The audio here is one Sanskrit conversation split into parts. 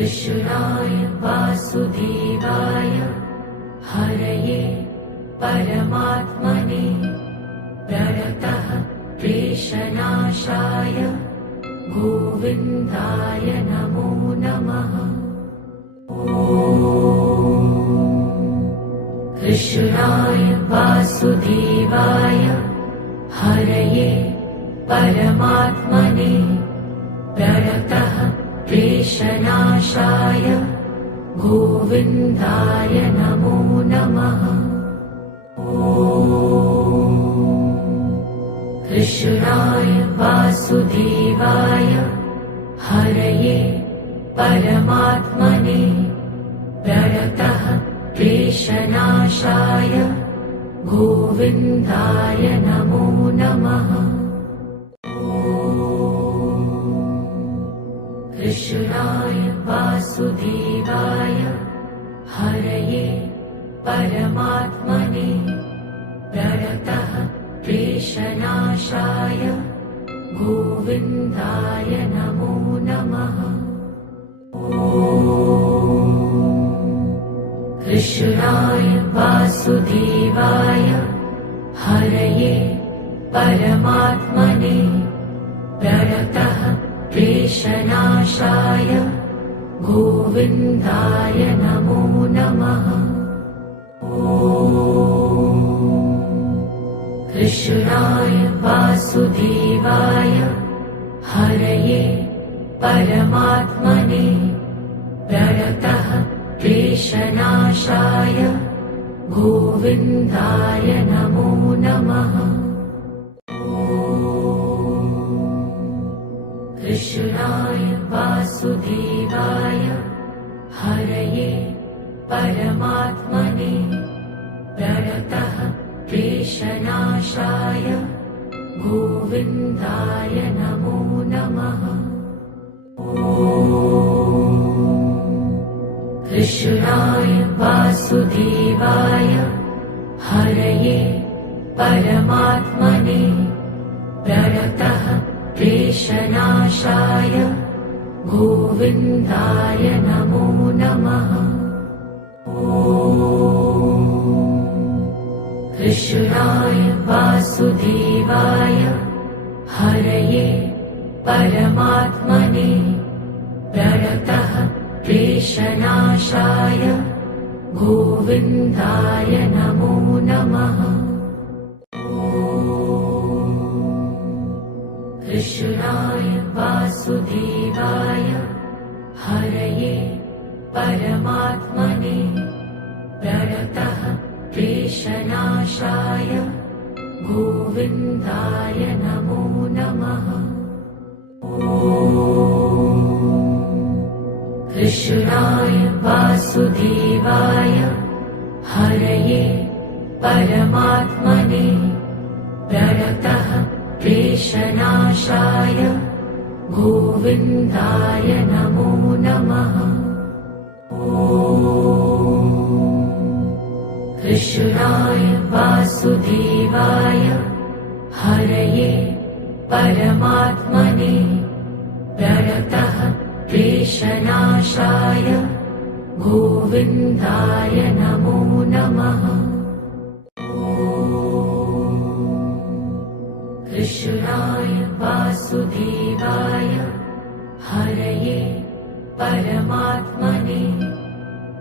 कृष्णाय वासुदेवाय हरये परमात्मने प्रणतः क्लेशनाशाय गोविन्दाय नमो नमः। कृष्णाय वासुदेवाय हरये परमात्मने प्रणतः क्लेशनाशाय गोविन्दाय नमो नमः। कृष्णाय वासुदेवाय हरये परमात्मने प्रणतः क्लेशनाशाय गोविन्दाय नमो नमः। कृष्णाय वासुदेवाय हरये परमात्मने प्रणतः क्लेशनाशाय गोविन्दाय नमो नमः। कृष्णाय वासुदेवाय हरये परमात्मने प्रणतः क्लेशनाशाय गोविन्दाय नमो नमः। कृष्णाय वासुदेवाय हरये परमात्मने प्रणतः क्लेशनाशाय गोविन्दाय नमो नमः। कृष्णाय वासुदेवाय हरये परमात्मने प्रणतः क्लेशनाशाय गोविन्दाय नमो नमः। कृष्णाय वासुदेवाय हरये परमात्मने प्रणतः क्लेशनाशाय गोविन्दाय नमो नमः। कृष्णाय वासुदेवाय हरये परमात्मने प्रणतः क्लेशनाशाय गोविन्दाय नमो नमः। कृष्णाय वासुदेवाय हरये परमात्मने प्रणतः क्लेशनाशाय गोविन्दाय नमो नमः। कृष्णाय वासुदेवाय हरये परमात्मने प्रणतः क्लेशनाशाय गोविन्दाय नमो नमः। कृष्णाय वासुदेवाय हरये परमात्मने प्रणतः क्लेशनाशाय गोविन्दाय नमो नमः। कृष्णाय वासुदेवाय हरये परमात्मने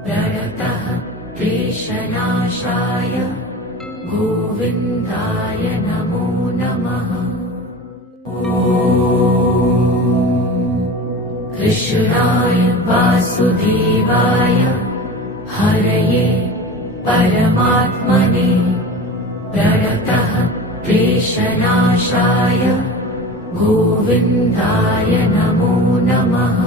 प्रणतः क्लेशनाशाय गोविन्दाय नमो नमः। कृष्णाय वासुदेवाय हरये परमात्मने प्रणतः क्लेशनाशाय गोविन्दाय नमो नमः।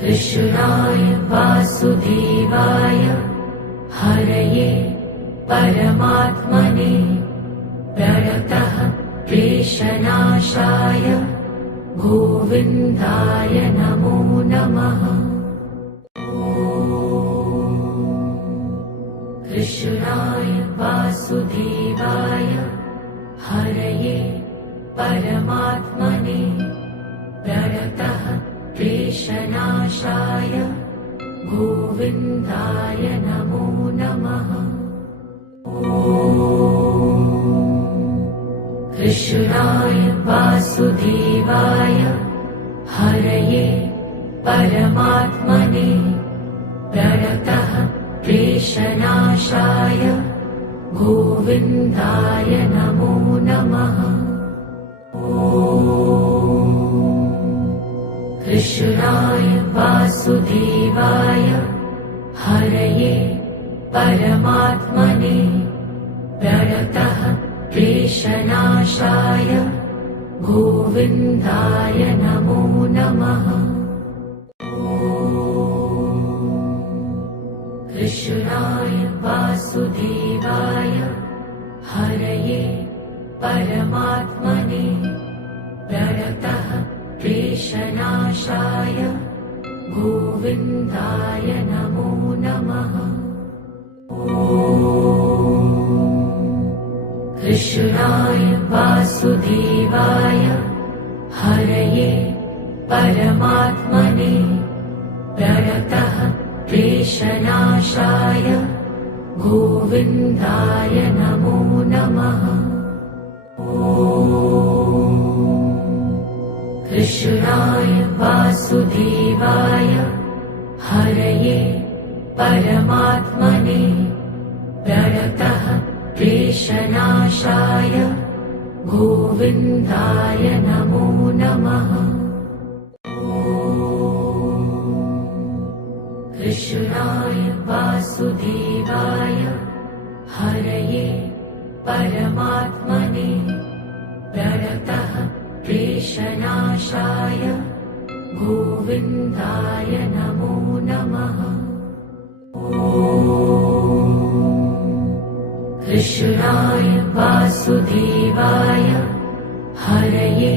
कृष्णाय वासुदेवाय हरये परमात्मने प्रणतः क्लेशनाशाय गोविन्दाय नमो नमः। कृष्णाय वासुदेवाय हरये परमात्मने क्लेशनाशाय गोविन्दाय नमो नमः। कृष्णाय वासुदेवाय हरये परमात्मने प्रणतः क्लेशनाशाय गोविन्दाय नमो नमः। कृष्णाय वासुदेवाय हरये परमात्मने प्रणतः क्लेशनाशाय गोविन्दाय नमो नमः। कृष्णाय वासुदेवाय हरये परमात्मने प्रणतः क्लेशनाशाय गोविन्दाय नमो नमः। कृष्णाय वासुदेवाय हरये परमात्मने प्रणतः क्लेशनाशाय गोविन्दाय नमो नमः। कृष्णाय वासुदेवाय हरये परमात्मने प्रणतः क्लेशनाशाय गोविन्दाय नमो नमः। कृष्णाय वासुदेवाय हरये परमात्मने प्रणतः क्लेशनाशाय गोविन्दाय नमो नमः। कृष्णाय वासुदेवाय हरये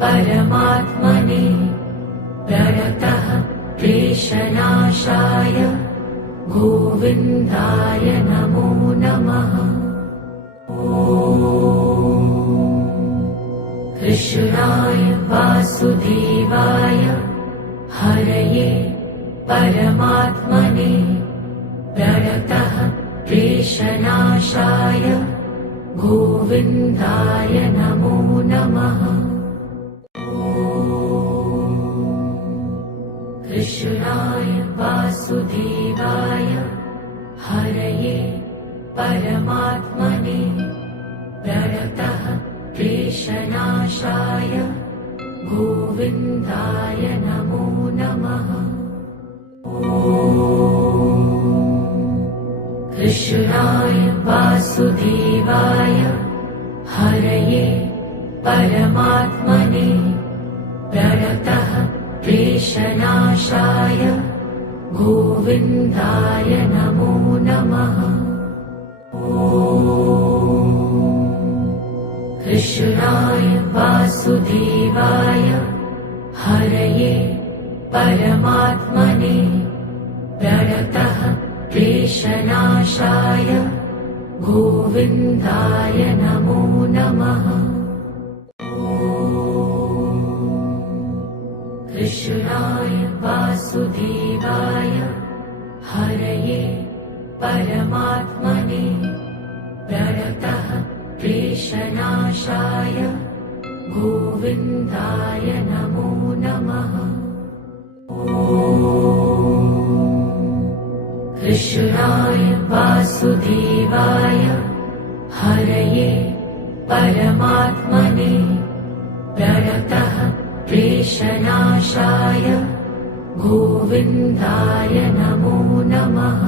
परमात्मने प्रणतः क्लेशनाशाय गोविन्दाय नमो नमः। कृष्णाय वासुदेवाय हरये परमात्मने प्रणतः क्लेशनाशाय गोविन्दाय नमो नमः। कृष्णाय वासुदेवाय हरये परमात्मने प्रणतः क्लेशनाशाय गोविन्दाय नमो नमः। कृष्णाय वासुदेवाय हरये परमात्मने प्रणतः क्लेशनाशाय गोविन्दाय नमो नमः। कृष्णाय वासुदेवाय हरये परमात्मने प्रणतः क्लेशनाशाय गोविन्दाय नमो नमः। कृष्णाय वासुदेवाय हरये परमात्मने प्रणतः क्लेशनाशाय गोविन्दाय नमो नमः। कृष्णाय वासुदेवाय हरये परमात्मने प्रणतः क्लेशनाशाय गोविन्दाय नमो नमः।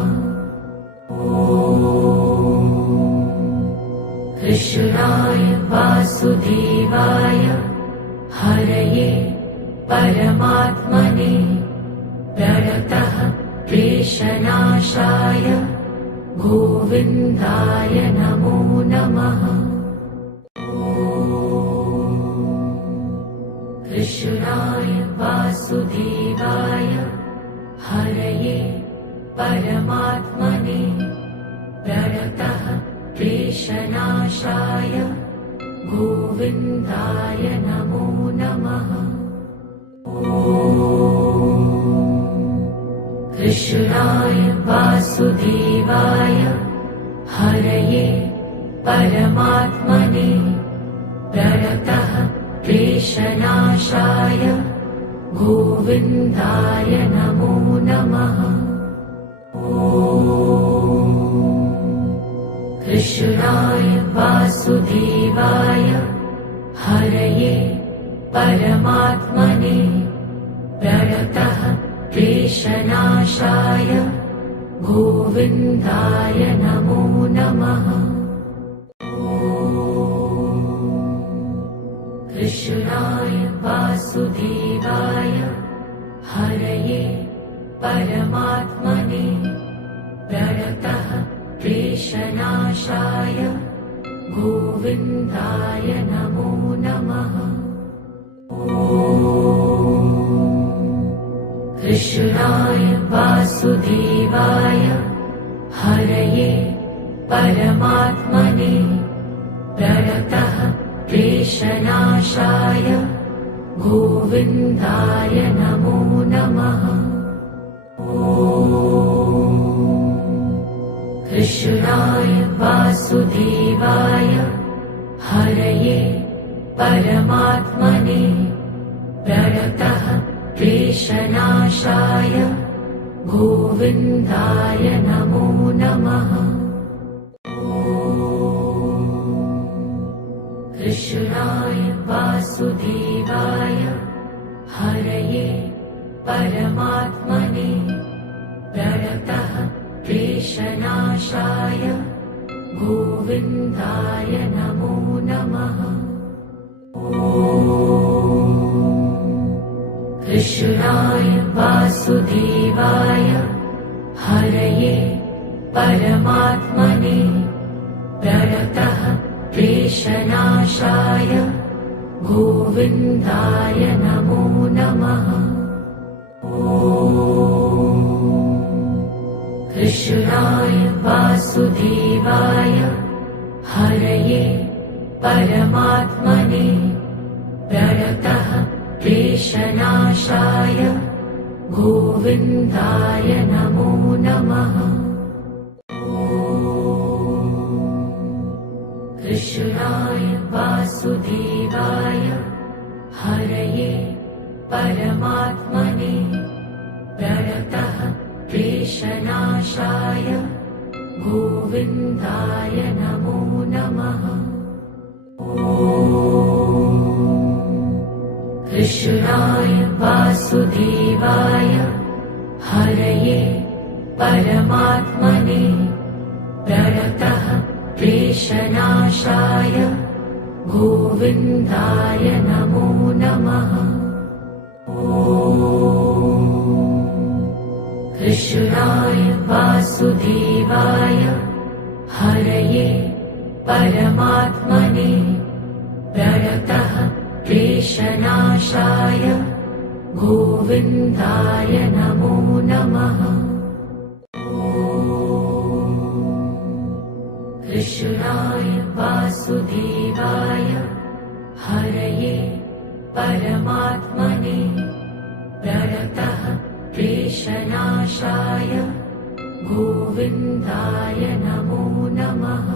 कृष्णाय वासुदेवाय हरये परमात्मने प्रणतः क्लेशनाशाय गोविन्दाय नमो नमः। कृष्णाय वासुदेवाय हरये परमात्मने प्रणतः क्लेशनाशाय गोविन्दाय नमो नमः। कृष्णाय वासुदेवाय हरये परमात्मने प्रणतः क्लेशनाशाय गोविन्दाय नमो नमः। कृष्णाय वासुदेवाय हरये परमात्मने प्रणतः क्लेशनाशाय गोविन्दाय नमो नमः। कृष्णाय वासुदेवाय हरये परमात्मने प्रणतः क्लेशनाशाय गोविन्दाय नमो नमः। कृष्णाय वासुदेवाय हरये परमात्मने प्रणतः क्लेशनाशाय गोविन्दाय नमो नमः। कृष्णाय वासुदेवाय हरये परमात्मने प्रणतः क्लेशनाशाय गोविन्दाय नमो नमः। कृष्णाय वासुदेवाय हरये परमात्मने प्रणतः क्लेशनाशाय गोविन्दाय नमो नमः। कृष्णाय वासुदेवाय हरये परमात्मने प्रणतः क्लेशनाशाय गोविन्दाय नमो नमः। कृष्णाय वासुदेवाय हरये परमात्मने प्रणतः क्लेशनाशाय गोविन्दाय नमो नमः। कृष्णाय वासुदेवाय हरये परमात्मने प्रणतः क्लेशनाशाय गोविन्दाय नमो नमः। कृष्णाय वासुदेवाय हरये परमात्मने प्रणतः क्लेशनाशाय गोविन्दाय नमो नमः। कृष्णाय वासुदेवाय हरये परमात्मने प्रणतः क्लेशनाशाय गोविन्दाय नमो नमः। कृष्णाय वासुदेवाय हरये परमात्मने प्रणतः क्लेशनाशाय गोविन्दाय नमो नमः।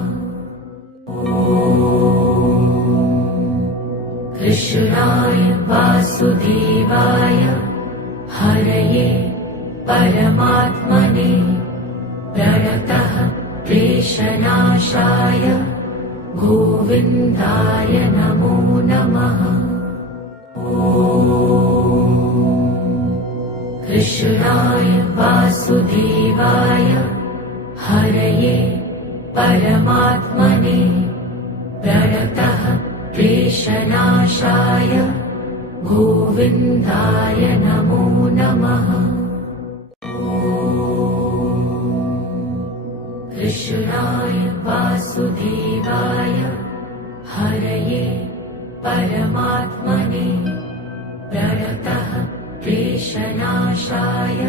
कृष्णाय वासुदेवाय हरये परमात्मने प्रणतः क्लेशनाशाय गोविन्दाय नमो नमः। कृष्णाय वासुदेवाय हरये परमात्मने प्रणतः क्लेशनाशाय गोविन्दाय नमो नमः। कृष्णाय वासुदेवाय हरये परमात्मने प्रणतः क्लेशनाशाय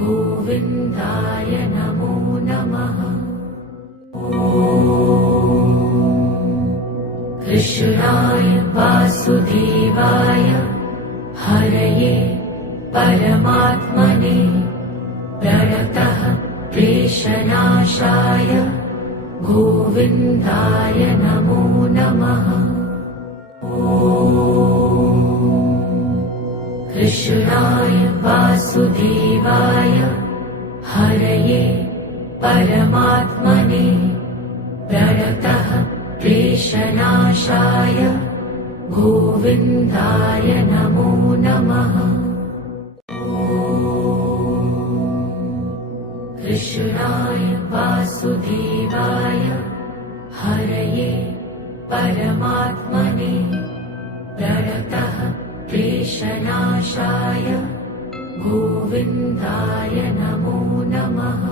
गोविन्दाय नमो नमः। कृष्णाय वासुदेवाय हरये परमात्मने प्रणतः क्लेशनाशाय गोविन्दाय नमो नमः। कृष्णाय वासुदेवाय हरये परमात्मने प्रणतः क्लेशनाशाय गोविन्दाय नमो नमः। कृष्णाय वासुदेवाय हरये परमात्मने प्रणतः क्लेशनाशाय गोविन्दाय नमो नमः।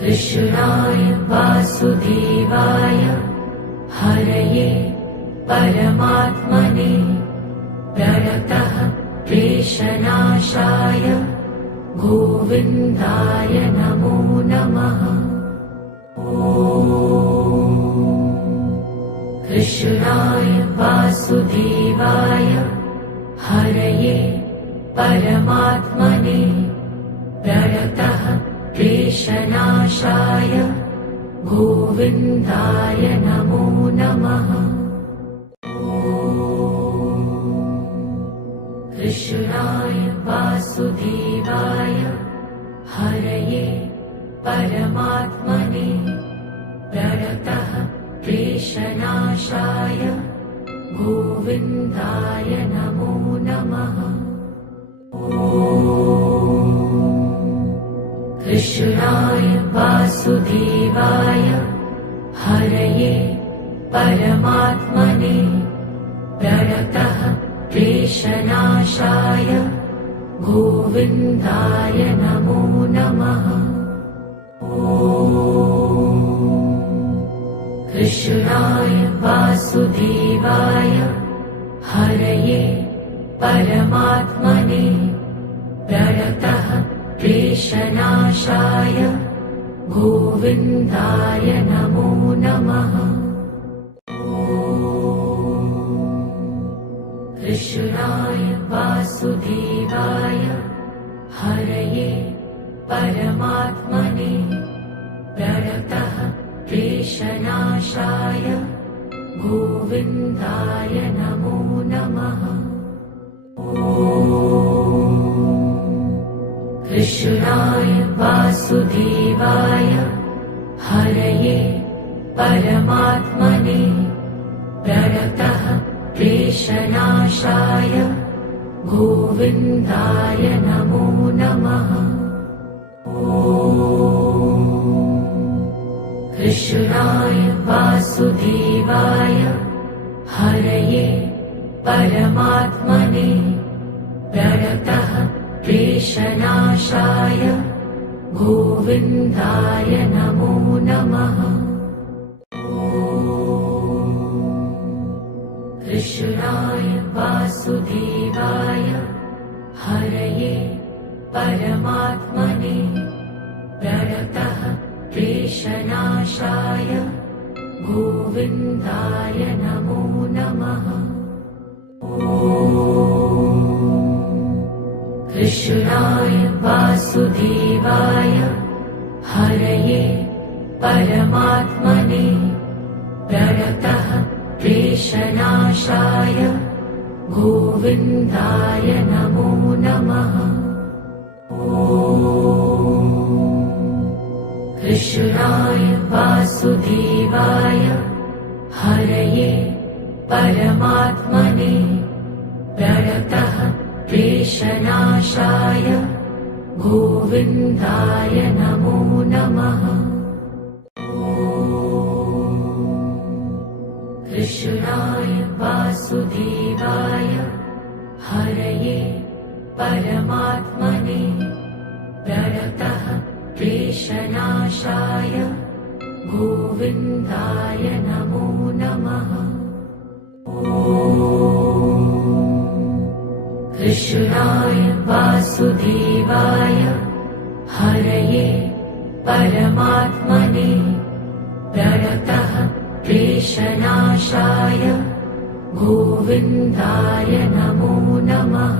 कृष्णाय वासुदेवाय हरये परमात्मने प्रणतः क्लेशनाशाय गोविन्दाय नमो नमः। कृष्णाय वासुदेवाय हरये परमात्मने प्रणतः क्लेशनाशाय गोविन्दाय नमो नमः। कृष्णाय वासुदेवाय हरये परमात्मने प्रणतः क्लेशनाशाय गोविन्दाय नमो नमः। कृष्णाय वासुदेवाय हरये परमात्मने प्रणतः क्लेशनाशाय गोविन्दाय नमो नमः। कृष्णाय वासुदेवाय हरये परमात्मने प्रणतः क्लेशनाशाय गोविन्दाय नमो नमः। कृष्णाय वासुदेवाय हरये परमात्मने प्रणतः क्लेशनाशाय गोविन्दाय नमो नमः। कृष्णाय वासुदेवाय हरये परमात्मने प्रणतः क्लेशनाशाय गोविन्दाय नमो नमः। कृष्णाय वासुदेवाय हरये परमात्मने प्रणतः क्लेशनाशाय गोविन्दाय नमो नमः। कृष्णाय वासुदेवाय हरये परमात्मने प्रणतः क्लेशनाशाय गोविन्दाय नमो नमः। कृष्णाय वासुदेवाय हरये परमात्मने प्रणतः क्लेशनाशाय गोविन्दाय नमो नमः। कृष्णाय वासुदेवाय हरये परमात्मने प्रणतः क्लेशनाशाय गोविन्दाय नमो नमः। कृष्णाय वासुदेवाय हरये परमात्मने प्रणतः क्लेशनाशाय गोविन्दाय नमो नमः। कृष्णाय वासुदेवाय हरये परमात्मने प्रणतः क्लेशनाशाय गोविन्दाय नमो नमः।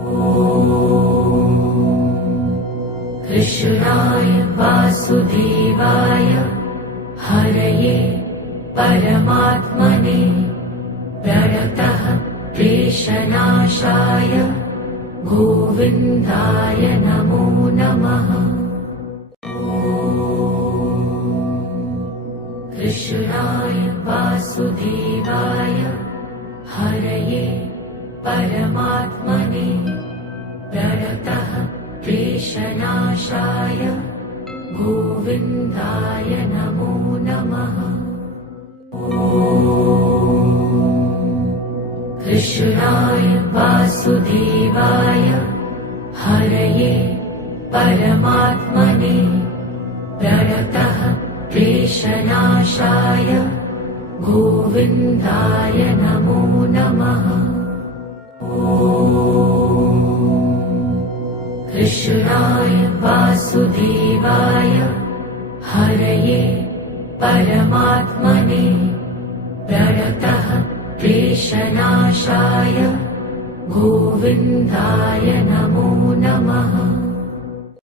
ॐ कृष्णाय वासुदेवाय हरये परमात्मने प्रणतः क्लेशनाशाय गोविन्दाय नमो नमः। कृष्णाय वासुदेवाय हरये परमात्मने प्रणतः क्लेशनाशाय गोविन्दाय नमो नमः। कृष्णाय वासुदेवाय हरये परमात्मने प्रणतः क्लेशनाशाय गोविन्दाय नमो नमः। कृष्णाय वासुदेवाय हरये परमात्मने प्रणतः क्लेशनाशाय गोविन्दाय नमो नमः।